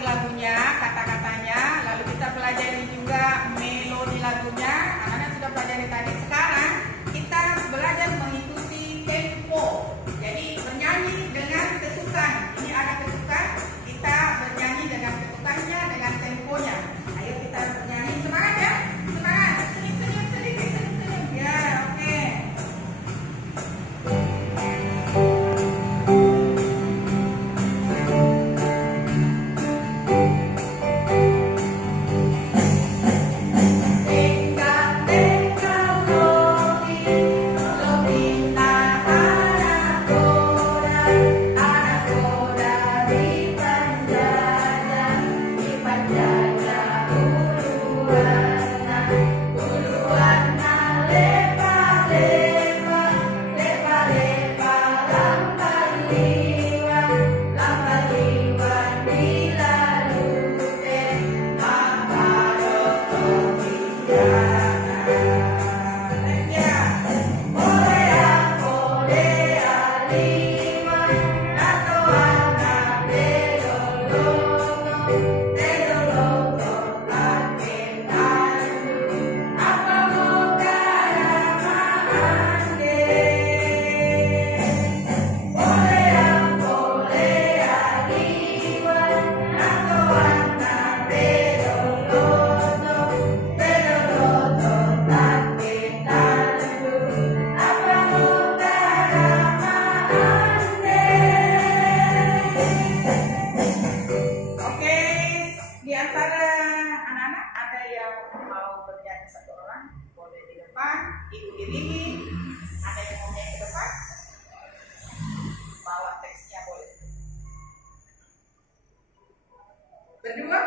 lirik lagunya, kata-katanya, lalu kita pelajari juga melodi lagunya. Anak-anak sudah pelajari tadi. Sekarang kita belajar mengikuti tempo. Jadi bernyanyi dengan ketukan. Ini ada ketukan, kita bernyanyi dengan ketukannya, dengan temponya. Ayo kita bernyanyi, semangat ya, semangat. Senyum sedikit, senyum. Ya, oke. Ibu-ibu, ada yang mau naik ke depan, bawa teksnya boleh. Berdua